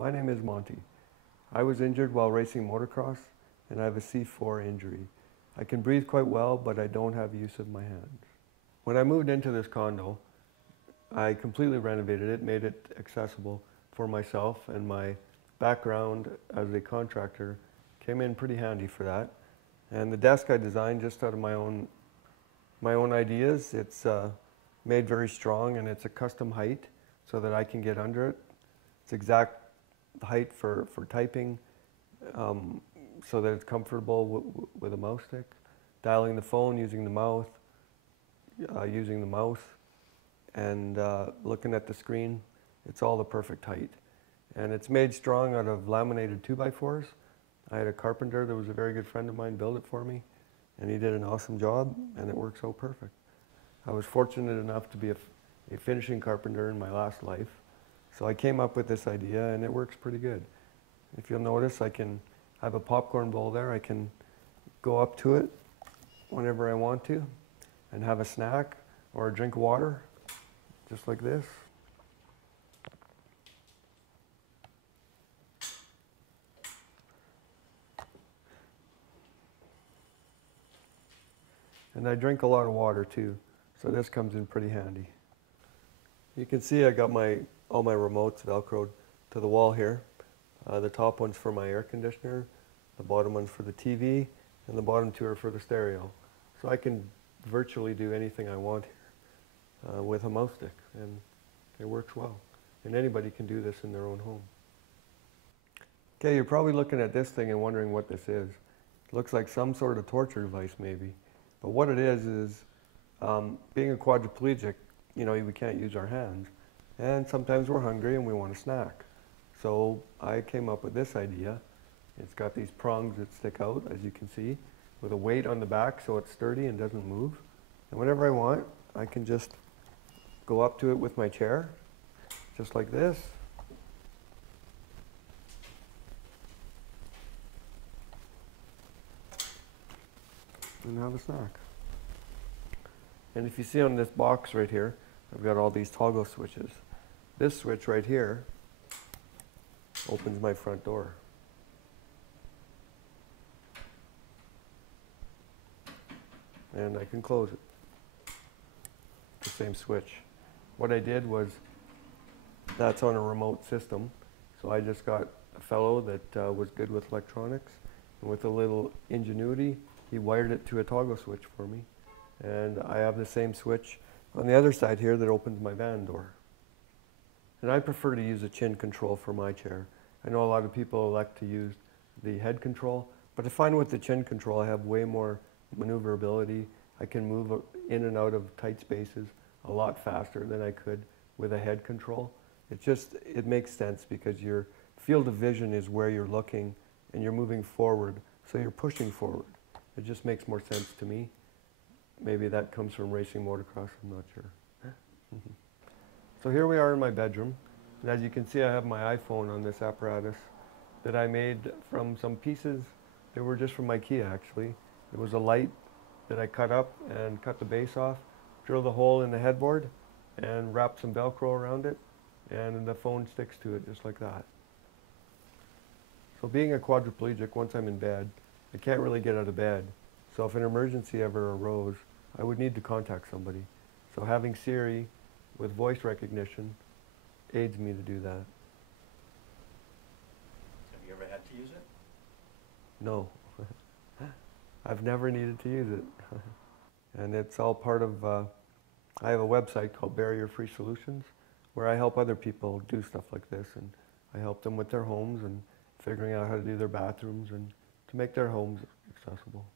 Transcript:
My name is Monte. I was injured while racing motocross and I have a C4 injury. I can breathe quite well, but I don't have use of my hands. When I moved into this condo, I completely renovated it, made it accessible for myself, and my background as a contractor came in pretty handy for that. And the desk I designed just out of my own ideas. It's made very strong, and it's a custom height so that I can get under it. It's exact height for typing, so that it's comfortable with a mouse stick. Dialing the phone, using the mouse, and looking at the screen. It's all the perfect height. And it's made strong out of laminated 2x4s. I had a carpenter that was a very good friend of mine build it for me, and he did an awesome job, and it worked so perfect. I was fortunate enough to be a finishing carpenter in my last life, so I came up with this idea, and it works pretty good. If you'll notice, I have a popcorn bowl there. I can go up to it whenever I want to and have a snack or a drink of water, just like this. And I drink a lot of water too, so this comes in pretty handy. You can see I got all my remotes velcroed to the wall here. The top one's for my air conditioner, the bottom one's for the TV, and the bottom two are for the stereo. So I can virtually do anything I want here with a mouse stick, and it works well. And anybody can do this in their own home. Okay, you're probably looking at this thing and wondering what this is. It looks like some sort of torture device maybe. But what it is being a quadriplegic, you know, we can't use our hands. And sometimes we're hungry and we want a snack. So I came up with this idea. It's got these prongs that stick out, as you can see, with a weight on the back so it's sturdy and doesn't move. And whenever I want, I can just go up to it with my chair, just like this. And have a snack. And if you see on this box right here, I've got all these toggle switches. This switch right here opens my front door. And I can close it. The same switch. What I did was, that's on a remote system, so I just got a fellow that was good with electronics, and with a little Ingenuity, he wired it to a toggle switch for me. And I have the same switch on the other side here that opens my van door. And I prefer to use a chin control for my chair. I know a lot of people elect to use the head control, but I find with the chin control I have way more maneuverability. I can move in and out of tight spaces a lot faster than I could with a head control. It makes sense because your field of vision is where you're looking and you're moving forward, so you're pushing forward. It just makes more sense to me. Maybe that comes from racing motocross, I'm not sure. So here we are in my bedroom, and as you can see I have my iPhone on this apparatus that I made from some pieces that were just from IKEA actually. It was a light that I cut up and cut the base off, drilled a hole in the headboard, and wrapped some Velcro around it, and the phone sticks to it just like that. So being a quadriplegic, once I'm in bed, I can't really get out of bed. So if an emergency ever arose, I would need to contact somebody. So having Siri with voice recognition aids me to do that. Have you ever had to use it? No. I've never needed to use it. And it's all part of, I have a website called Barrier Free Solutions where I help other people do stuff like this, and I help them with their homes and figuring out how to do their bathrooms and to make their homes accessible.